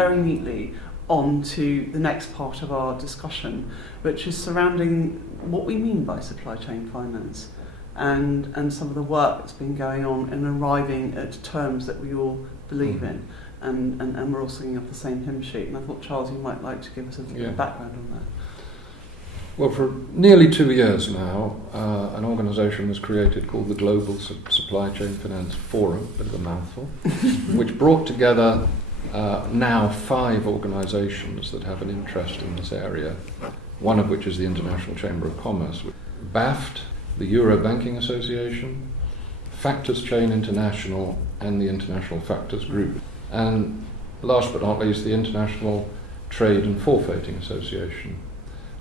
very neatly on to the next part of our discussion, which is surrounding what we mean by supply chain finance and some of the work that's been going on in arriving at terms that we all believe in. And we're all singing off the same hymn sheet. And I thought, Charles, you might like to give us a bit of background on that. Well, for nearly 2 years now, an organisation was created called the Global Supply Chain Finance Forum, a bit of a mouthful, which brought together now 5 organisations that have an interest in this area, one of which is the International Chamber of Commerce, BAFT, the Euro Banking Association, Factors Chain International, and the International Factors Group. And last but not least, the International Trade and Forfeiting Association.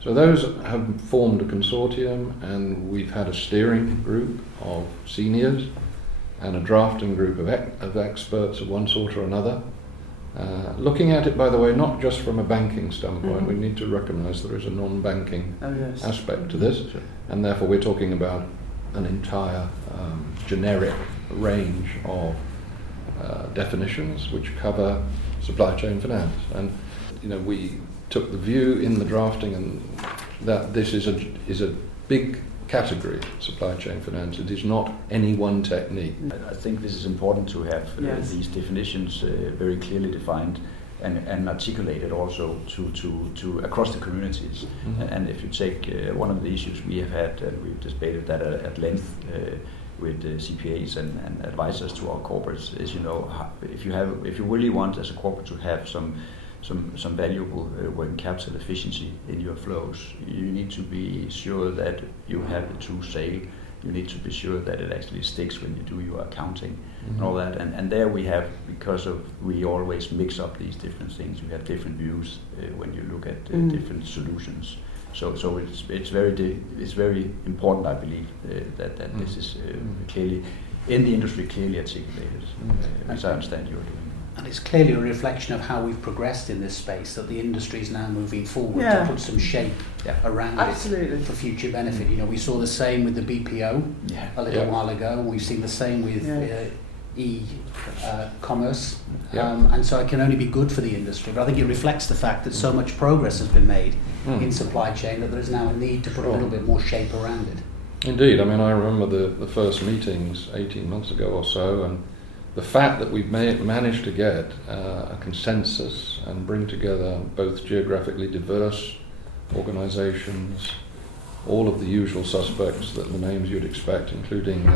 So those have formed a consortium, and we've had a steering group of seniors and a drafting group of experts of one sort or another. Looking at it, by the way, not just from a banking standpoint, we need to recognise there is a non-banking aspect to this, and therefore we're talking about an entire generic range of definitions which cover supply chain finance. And we took the view in the drafting and that this is a big category, supply chain finance. It is not any one technique. I think this is important to have these definitions very clearly defined and articulated also to across the communities. And if you take one of the issues we have had, and we've debated that at length with CPAs and advisors to our corporates, is if you really want as a corporate to have some valuable working capital efficiency in your flows, you need to be sure that you have a true sale. You need to be sure that it actually sticks when you do your accounting and all that. And there we have, we always mix up these different things. We have different views when you look at different solutions. So it's very important, I believe, that this is clearly in the industry clearly articulated, as I understand you're doing. And it's clearly a reflection of how we've progressed in this space, that the industry is now moving forward to put some shape around it for future benefit. We saw the same with the BPO a little while ago, and we've seen the same with e-commerce, and so it can only be good for the industry. But I think it reflects the fact that so much progress has been made in supply chain that there is now a need to put a little bit more shape around it. Indeed. I mean, I remember the first meetings 18 months ago or so, and the fact that we've managed to get a consensus and bring together both geographically diverse organisations, all of the usual suspects, that the names you'd expect, including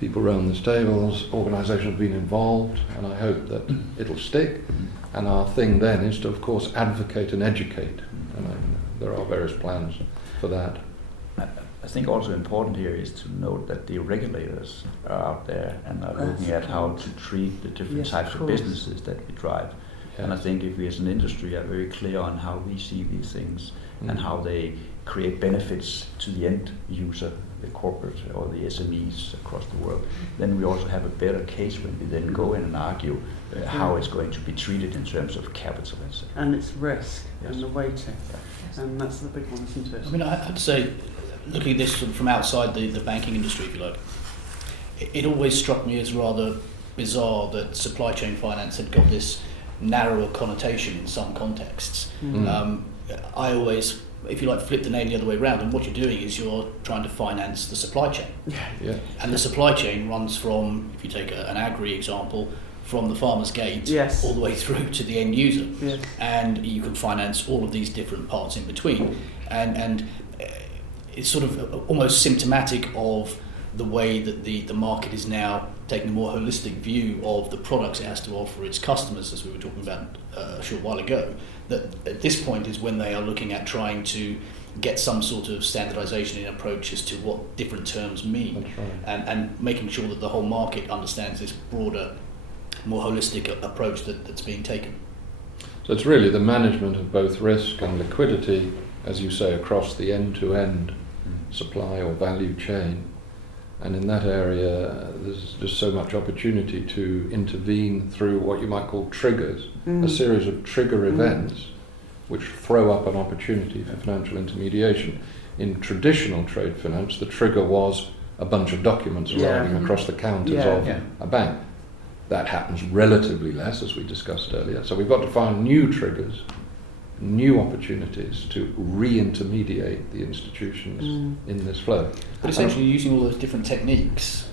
people around this table, organisations have been involved, and I hope that it'll stick. And our thing then is to, of course, advocate and educate. And there are various plans for that. I think also important here is to note that the regulators are out there and are looking at how to treat the different types of businesses that we drive. And I think if we as an industry are very clear on how we see these things and how they create benefits to the end user, the corporate or the SMEs across the world, then we also have a better case when we then go in and argue how it's going to be treated in terms of capital. And its risk and the weighting. And that's the big one, isn't it? I mean, I'd say, looking at this from outside the banking industry, if you like, it always struck me as rather bizarre that supply chain finance had got this narrower connotation in some contexts. I always, if you like, flip the name the other way around, and what you're doing is you're trying to finance the supply chain. And the supply chain runs from, if you take an agri example, from the farmer's gate all the way through to the end user. And you can finance all of these different parts in between. And it's sort of almost symptomatic of the way that the market is now taking a more holistic view of the products it has to offer its customers, as we were talking about a short while ago, that at this point is when they are looking at trying to get some sort of standardization in approach as to what different terms mean. That's right. and making sure that the whole market understands this broader, more holistic approach that's being taken. So it's really the management of both risk and liquidity, as you say, across the end-to-end supply or value chain. And in that area, there's just so much opportunity to intervene through what you might call triggers, a series of trigger events which throw up an opportunity for financial intermediation. In traditional trade finance, the trigger was a bunch of documents arriving across the counters of a bank. That happens relatively less, as we discussed earlier. So we've got to find new triggers, new opportunities to re-intermediate the institutions in this flow. But essentially using all those different techniques,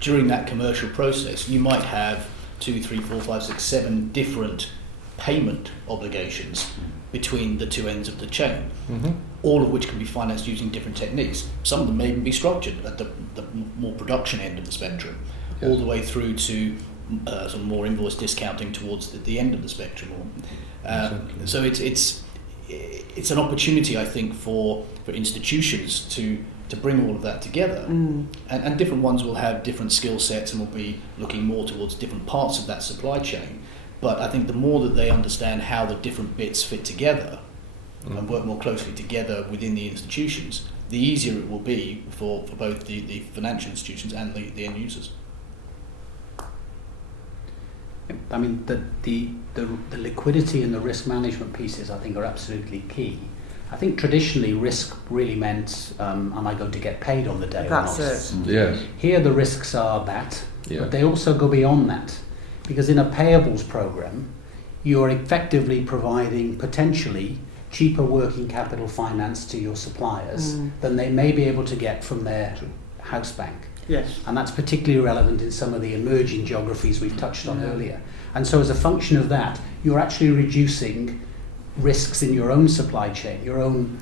during that commercial process, you might have 2, 3, 4, 5, 6, 7 different payment obligations between the two ends of the chain, all of which can be financed using different techniques. Some of them may even be structured at the more production end of the spectrum, all the way through to some more invoice discounting towards the end of the spectrum. So it's an opportunity, I think, for institutions to bring all of that together, and different ones will have different skill sets and will be looking more towards different parts of that supply chain. But I think the more that they understand how the different bits fit together and work more closely together within the institutions, the easier it will be for both the financial institutions and the end users. I mean, the liquidity and the risk management pieces, I think, are absolutely key. I think traditionally risk really meant, am I going to get paid on the day or not? That's it. Yes. Here the risks are that, Yeah. but they also go beyond that. Because in a payables program, you're effectively providing potentially cheaper working capital finance to your suppliers than they may be able to get from their house bank. Yes. And that's particularly relevant in some of the emerging geographies we've touched on earlier. And so as a function of that, you're actually reducing risks in your own supply chain, your own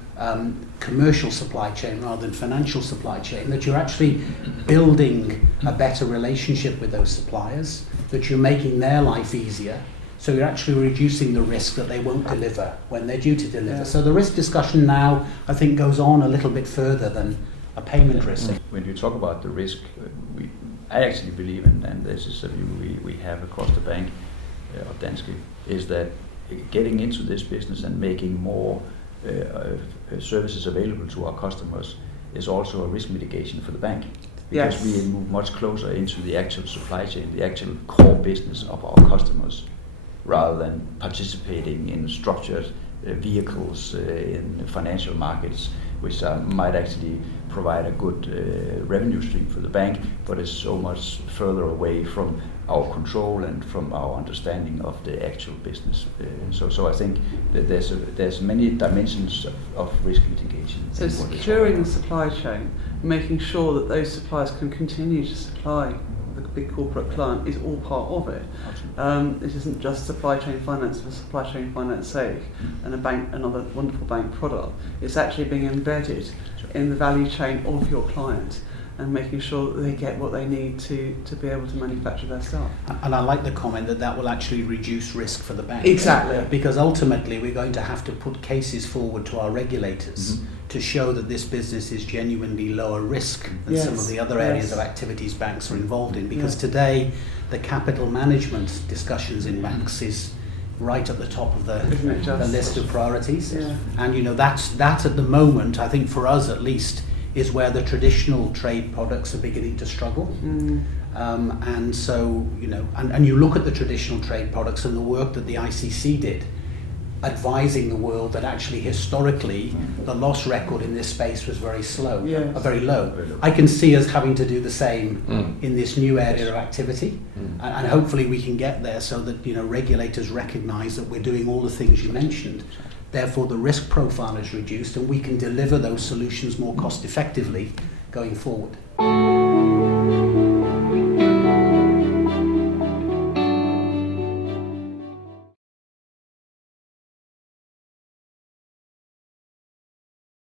commercial supply chain rather than financial supply chain, that you're actually building a better relationship with those suppliers, that you're making their life easier, so you're actually reducing the risk that they won't deliver when they're due to deliver. Yeah. So the risk discussion now, I think, goes on a little bit further than a payment risk. When you talk about the risk, I actually believe, and this is a view we have across the bank of Danske, is that getting into this business and making more services available to our customers is also a risk mitigation for the bank. Because we move much closer into the actual supply chain, the actual core business of our customers, rather than participating in structured vehicles in financial markets, which might actually provide a good revenue stream for the bank, but is so much further away from our control and from our understanding of the actual business. So I think that there's many dimensions of risk mitigation. So securing the supply chain, making sure that those suppliers can continue to supply the big corporate client is all part of it. It isn't just supply chain finance for supply chain finance sake and another wonderful bank product. It's actually being embedded in the value chain of your client and making sure that they get what they need to be able to manufacture their stuff. And I like the comment that will actually reduce risk for the bank. Exactly. Because ultimately we're going to have to put cases forward to our regulators to show that this business is genuinely lower risk than some of the other areas of activities banks are involved in. Because today the capital management discussions in banks is right at the top of the list of priorities. Yeah. And you know that at the moment, I think for us at least, is where the traditional trade products are beginning to struggle. And so, you know, and you look at the traditional trade products and the work that the ICC did, advising the world that actually historically the loss record in this space was very slow, very low. I can see us having to do the same in this new area of activity, and hopefully we can get there so that, you know, regulators recognise that we're doing all the things you mentioned. Therefore, the risk profile is reduced and we can deliver those solutions more cost effectively going forward.